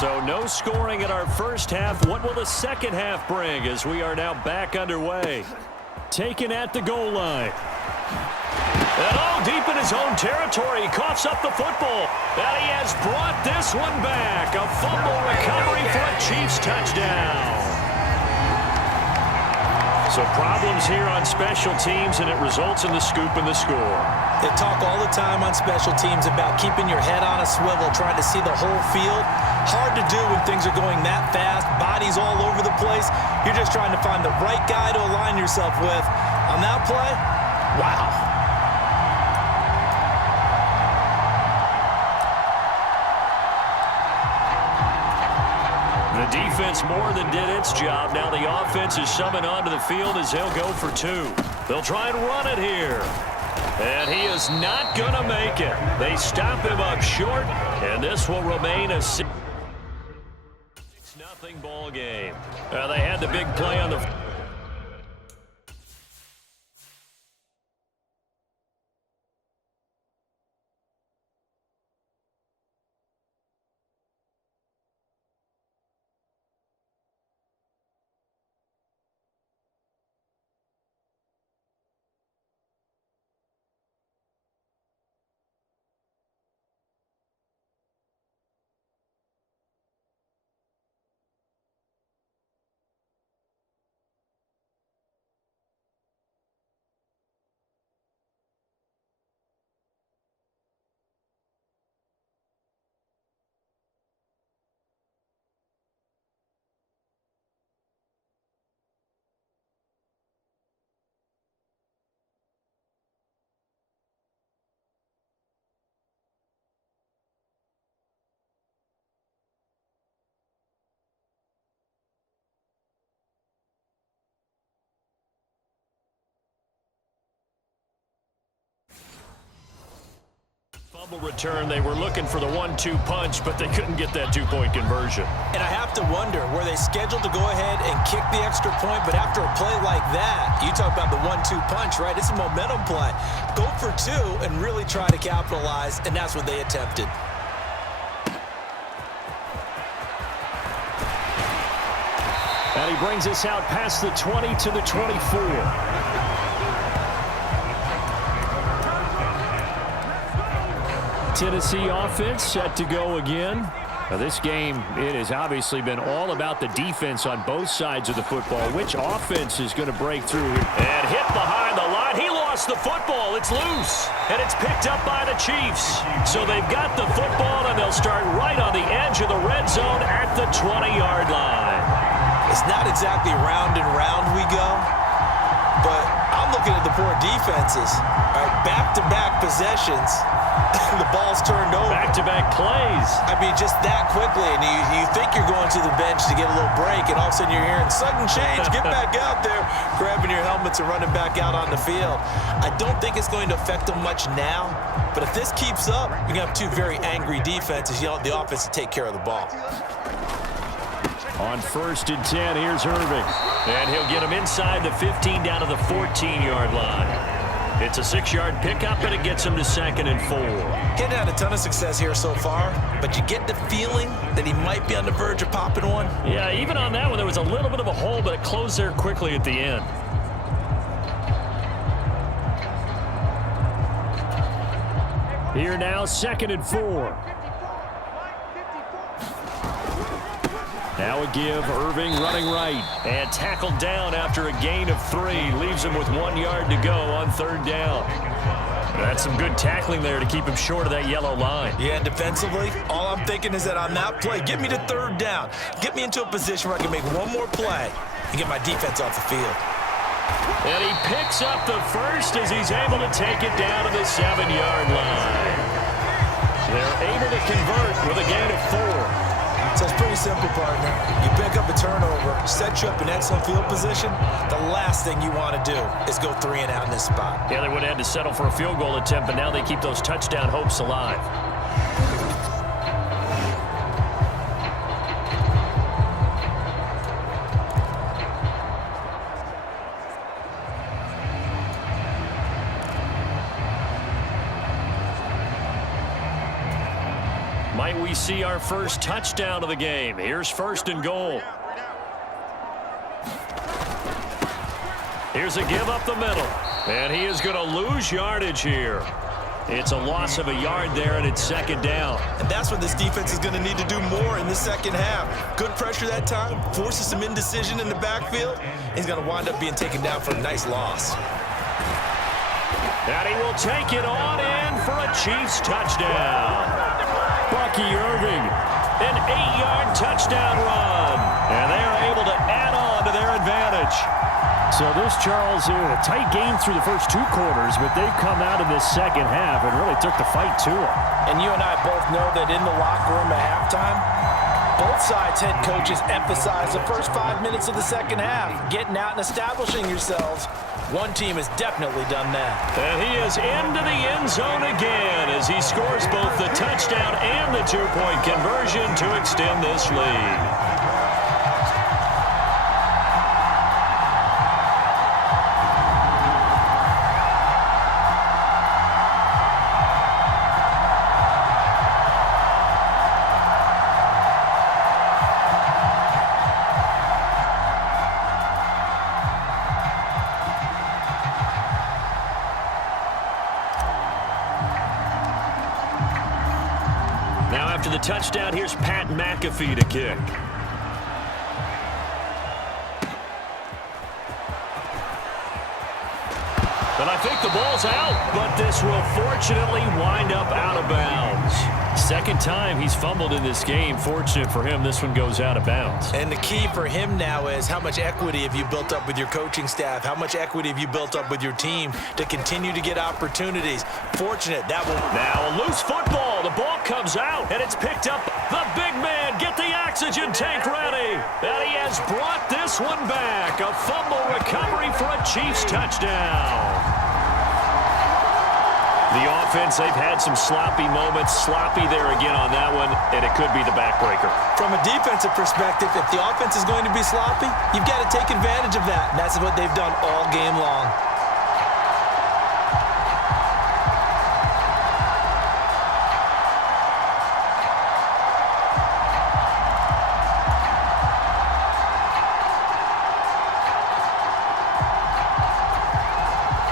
So no scoring in our first half. What will the second half bring as we are now back underway? Taken at the goal line. And all deep in his own territory. He coughs up the football. And he has brought this one back. A fumble recovery for a Chiefs touchdown. So problems here on special teams, and it results in the scoop and the score. They talk all the time on special teams about keeping your head on a swivel, trying to see the whole field. Hard to do when things are going that fast, bodies all over the place. You're just trying to find the right guy to align yourself with. On that play, wow. The defense more than did its job. Now the offense is summoned onto the field as they'll go for two. They'll try and run it here. And he is not going to make it. They stop him up short, and this will remain a 6-0 ball game. They had the big play on the... Fumble return. They were looking for the 1-2 punch, but they couldn't get that two-point conversion. And I have to wonder, were they scheduled to go ahead and kick the extra point, but after a play like that, you talk about the 1-2 punch, right? It's a momentum play. Go for two and really try to capitalize, and that's what they attempted. And he brings us out past the 20 to the 24. Tennessee offense set to go again. Now this game, it has obviously been all about the defense on both sides of the football. Which offense is going to break through here? And hit behind the line. He lost the football. It's loose. And it's picked up by the Chiefs. So they've got the football, and they'll start right on the edge of the red zone at the 20-yard line. It's not exactly round and round we go, but I'm looking at the poor defenses. All right, back-to-back possessions. The ball's turned over. Back-to-back plays. I mean, just that quickly. And you think you're going to the bench to get a little break, and all of a sudden you're hearing sudden change. Get back out there, grabbing your helmets and running back out on the field. I don't think it's going to affect them much now, but if this keeps up, you're going to have two very angry defenses. You want the offense to take care of the ball. On 1st and 10, here's Irving. And he'll get him inside the 15 down to the 14-yard line. It's a 6-yard pickup, and it gets him to 2nd and 4. He hadn't had a ton of success here so far, but you get the feeling that he might be on the verge of popping one. Yeah, even on that one, there was a little bit of a hole, but it closed there quickly at the end. Here now, 2nd and 4. Now a give, Irving running right, and tackled down after a gain of 3. Leaves him with 1 yard to go on 3rd down. That's some good tackling there to keep him short of that yellow line. Yeah, and defensively, all I'm thinking is that on that play, get me to 3rd down. Get me into a position where I can make one more play and get my defense off the field. And he picks up the first as he's able to take it down to the 7-yard line. They're able to convert with a gain of 4. So it's pretty simple, partner. You pick up a turnover, set you up in excellent field position. The last thing you want to do is go 3 and out in this spot. Yeah, they would have had to settle for a field goal attempt, but now they keep those touchdown hopes alive. Might we see our first touchdown of the game? Here's 1st and goal. Here's a give up the middle. And he is going to lose yardage here. It's a loss of a yard there, and it's 2nd down. And that's what this defense is going to need to do more in the second half. Good pressure that time, forces some indecision in the backfield. He's going to wind up being taken down for a nice loss. And he will take it on in for a Chiefs touchdown. Bucky Irving, an 8-yard touchdown run. And they are able to add on to their advantage. So this, Charles, a tight game through the first 2 quarters, but they've come out in this second half and really took the fight to them. And you and I both know that in the locker room at halftime, both sides' head coaches emphasize the first 5 minutes of the second half, getting out and establishing yourselves. One team has definitely done that. And he is into the end zone again as he scores both the touchdown and the 2-point conversion to extend this lead. After the touchdown, here's Pat McAfee to kick. But I think the ball's out, but this will fortunately wind up out of bounds. 2nd time he's fumbled in this game. Fortunate for him, this one goes out of bounds. And the key for him now is how much equity have you built up with your coaching staff? How much equity have you built up with your team to continue to get opportunities? Fortunate that will... Now a loose football. The ball comes out, and it's picked up. The big man, get the oxygen tank ready. And he has brought this one back. A fumble recovery for a Chiefs touchdown. The offense, they've had some sloppy moments. Sloppy there again on that one, and it could be the backbreaker. From a defensive perspective, if the offense is going to be sloppy, you've got to take advantage of that. And that's what they've done all game long.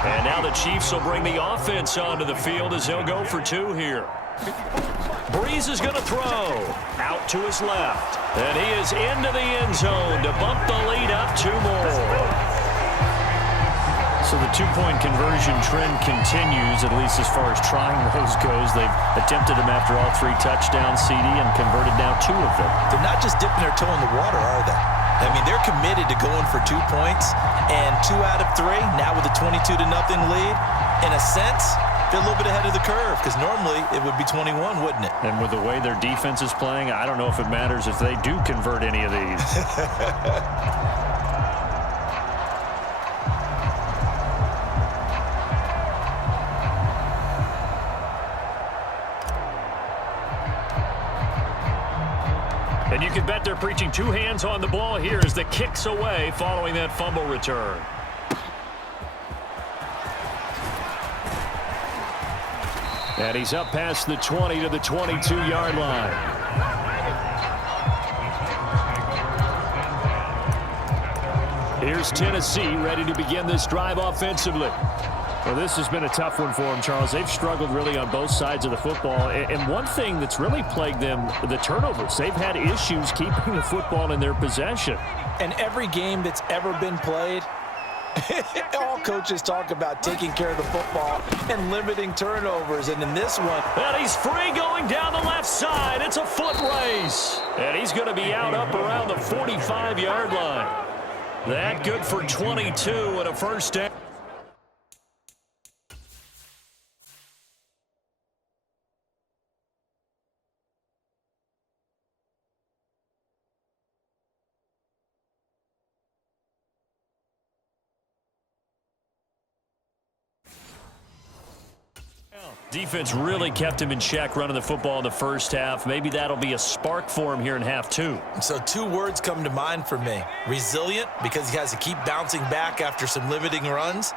And now the Chiefs will bring the offense onto the field as they'll go for 2 here. Breeze is going to throw. Out to his left. And he is into the end zone to bump the lead up 2 more. So the 2-point conversion trend continues, at least as far as trying those goes. They've attempted them after all 3 touchdowns, CD, and converted now 2 of them. They're not just dipping their toe in the water, are they? I mean, they're committed to going for 2 points, and 2 out of 3, now with a 22-0 lead. In a sense, they're a little bit ahead of the curve, because normally it would be 21, wouldn't it? And with the way their defense is playing, I don't know if it matters if they do convert any of these. And you can bet they're preaching 2 hands on the ball here as the kick's away following that fumble return. And he's up past the 20 to the 22-yard line. Here's Tennessee ready to begin this drive offensively. Well, this has been a tough one for them, Charles. They've struggled really on both sides of the football. And one thing that's really plagued them, the turnovers. They've had issues keeping the football in their possession. And every game that's ever been played, all coaches talk about taking care of the football and limiting turnovers. And in this one... And he's free going down the left side. It's a foot race. And he's going to be out up around the 45-yard line. That good for 22 and a first down. Defense really kept him in check running the football in the first half. Maybe that'll be a spark for him here in half 2. So 2 words come to mind for me. Resilient, because he has to keep bouncing back after some limiting runs.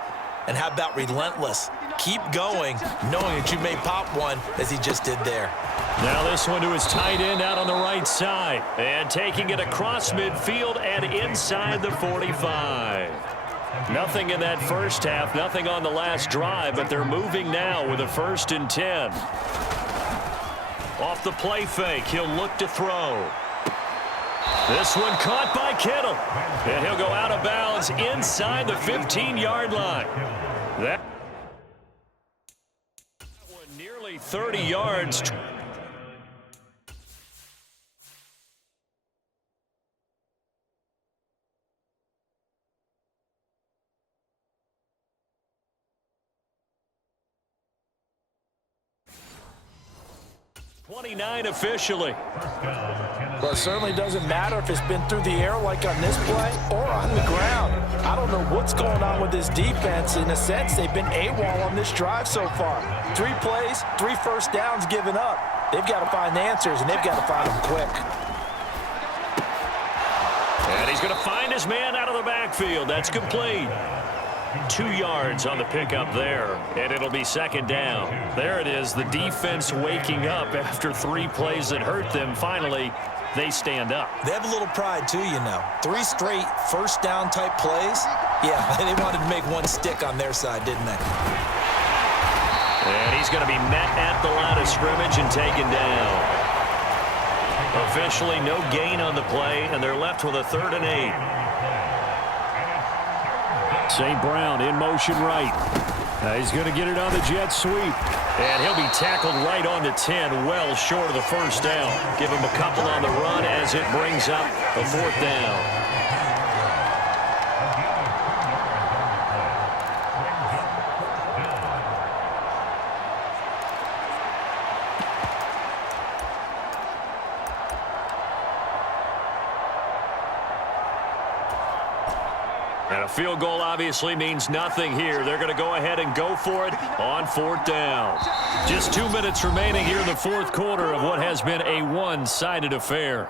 And how about relentless? Keep going, knowing that you may pop one as he just did there. Now this one to his tight end out on the right side. And taking it across midfield and inside the 45. Nothing in that first half, nothing on the last drive, but they're moving now with a 1st and 10. Off the play fake, he'll look to throw. This one caught by Kittle. And he'll go out of bounds inside the 15-yard line. That one nearly 30 yards. .29 officially. Well, it certainly doesn't matter if it's been through the air like on this play or on the ground. I don't know what's going on with this defense. In a sense, they've been AWOL on this drive so far. 3 plays, 3 first downs given up. They've got to find answers, and they've got to find them quick. And he's going to find his man out of the backfield. That's complete. 2 yards on the pickup there, and it'll be 2nd down. There it is, the defense waking up after 3 plays that hurt them. Finally, they stand up. They have a little pride, too, you know. 3 straight first down type plays. Yeah, they wanted to make one stick on their side, didn't they? And he's going to be met at the line of scrimmage and taken down. Officially no gain on the play, and they're left with a 3rd and 8. St. Brown in motion right. He's going to get it on the jet sweep. And he'll be tackled right on the 10, well short of the 1st down. Give him a couple on the run as it brings up a 4th down. And a field goal obviously means nothing here. They're going to go ahead and go for it on 4th down. Just 2 minutes remaining here in the 4th quarter of what has been a one-sided affair.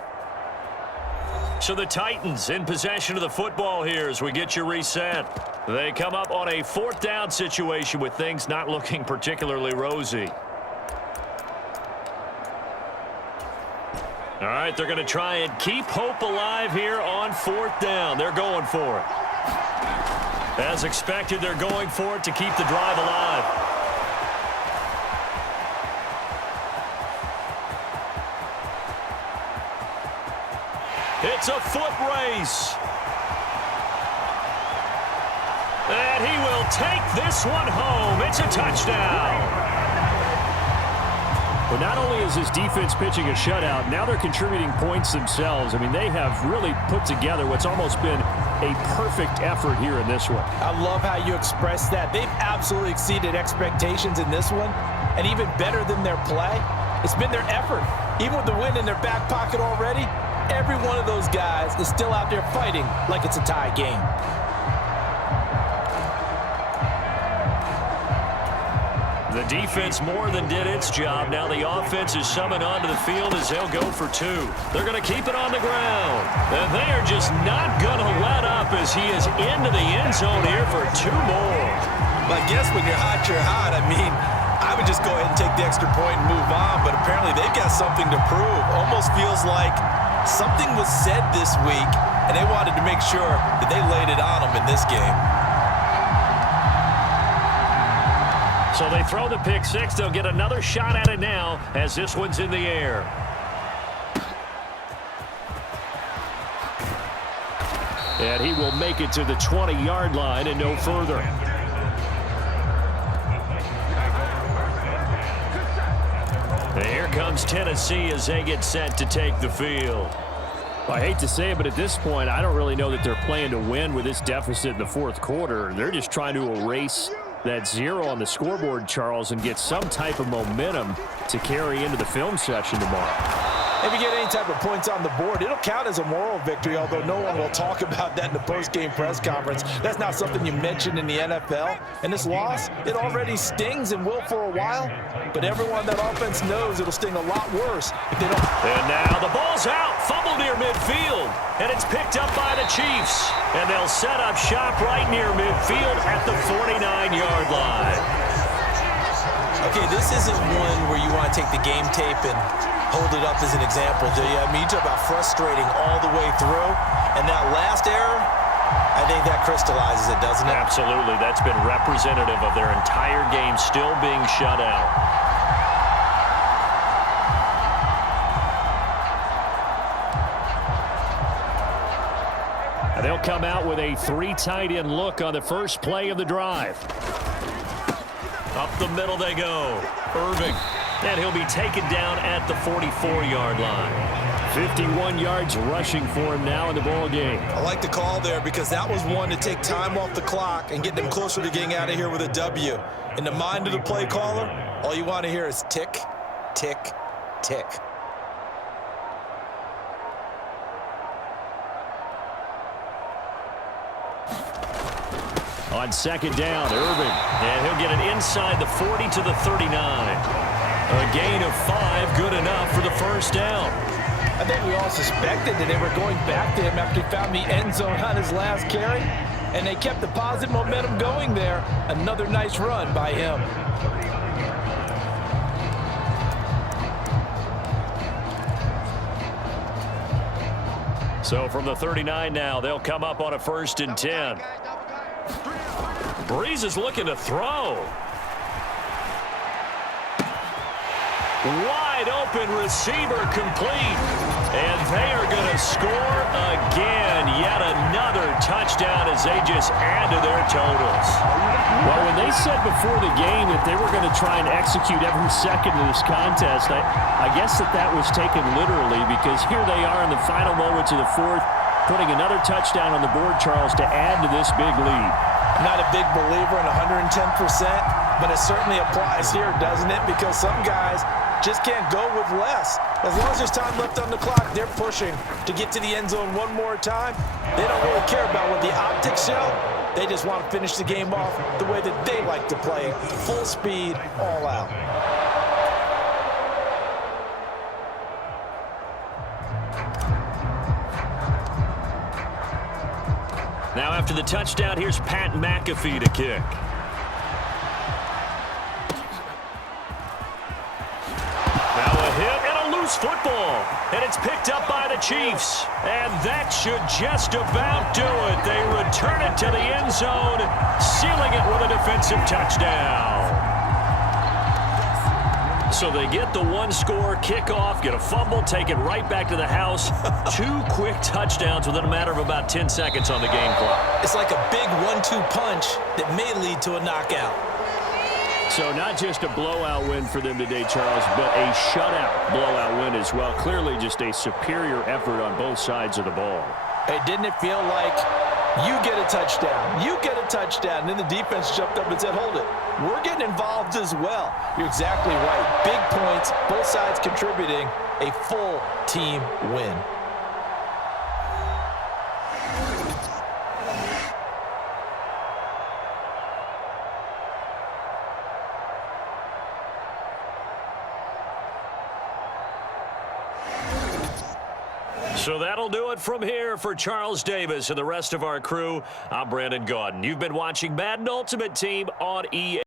So the Titans in possession of the football here as we get you reset. They come up on a 4th down situation with things not looking particularly rosy. All right, they're going to try and keep hope alive here on 4th down. They're going for it. As expected, they're going for it to keep the drive alive. It's a foot race. And he will take this one home. It's a touchdown. But not only is his defense pitching a shutout, now they're contributing points themselves. I mean, they have really put together what's almost been a perfect effort here in this one. I love how you express that. They've absolutely exceeded expectations in this one, and even better than their play, it's been their effort. Even with the win in their back pocket already, every one of those guys is still out there fighting like it's a tie game. The defense more than did its job. Now the offense is summoned onto the field as they'll go for 2. They're going to keep it on the ground. And they are just not going to let up as he is into the end zone here for 2 more. But I guess when you're hot. I mean, I would just go ahead and take the extra point and move on. But apparently they've got something to prove. Almost feels like something was said this week, and they wanted to make sure that they laid it on them in this game. So they throw the pick 6. They'll get another shot at it now as this one's in the air. And he will make it to the 20-yard line and no further. And here comes Tennessee as they get set to take the field. I hate to say it, but at this point, I don't really know that they're playing to win with this deficit in the 4th quarter. They're just trying to erase that 0 on the scoreboard, Charles, and get some type of momentum to carry into the film session tomorrow. If you get any type of points on the board, it'll count as a moral victory, although no one will talk about that in the post-game press conference. That's not something you mentioned in the NFL. And this loss, it already stings and will for a while, but everyone that offense knows it'll sting a lot worse if they don't. And now the ball's out, fumbled near midfield, and it's picked up by the Chiefs. And they'll set up shop right near midfield at the 49-yard line. Okay, this isn't one where you want to take the game tape and hold it up as an example, do you? I mean, you talk about frustrating all the way through, and that last error, I think that crystallizes it, doesn't it? Absolutely. That's been representative of their entire game still being shut out. And they'll come out with a 3 tight end look on the first play of the drive. Up the middle they go. Irving. And he'll be taken down at the 44-yard line. 51 yards rushing for him now in the ball game. I like the call there because that was one to take time off the clock and get them closer to getting out of here with a W. In the mind of the play caller, all you want to hear is tick, tick, tick. On second down, Irving. And he'll get it inside the 40 to the 39. A gain of 5, good enough for the first down. I think we all suspected that they were going back to him after he found the end zone on his last carry, and they kept the positive momentum going there. Another nice run by him. So from the 39 now, they'll come up on a 1st and 10. Breeze is looking to throw. Wide open receiver complete. And they are going to score again. Yet another touchdown as they just add to their totals. Well, when they said before the game that they were going to try and execute every second of this contest, I guess that was taken literally, because here they are in the final moments of the 4th, putting another touchdown on the board, Charles, to add to this big lead. Not a big believer in 110%, but it certainly applies here, doesn't it? Because some guys just can't go with less. As long as there's time left on the clock, they're pushing to get to the end zone one more time. They don't really care about what the optics show. They just want to finish the game off the way that they like to play, full speed, all out. Now after the touchdown, here's Pat McAfee to kick. Now a hit and a loose football. And it's picked up by the Chiefs. And that should just about do it. They return it to the end zone, sealing it with a defensive touchdown. So they get the 1-score kickoff, get a fumble, take it right back to the house. 2 quick touchdowns within a matter of about 10 seconds on the game clock. It's like a big 1-2 punch that may lead to a knockout. So not just a blowout win for them today, Charles, but a shutout blowout win as well. Clearly just a superior effort on both sides of the ball. Hey, didn't it feel like you get a touchdown, you get a touchdown, and then the defense jumped up and said, hold it, we're getting involved as well. You're exactly right. Big points, both sides contributing, a full team win. So that'll do it from here for Charles Davis and the rest of our crew. I'm Brandon Gaudin. You've been watching Madden Ultimate Team on EA.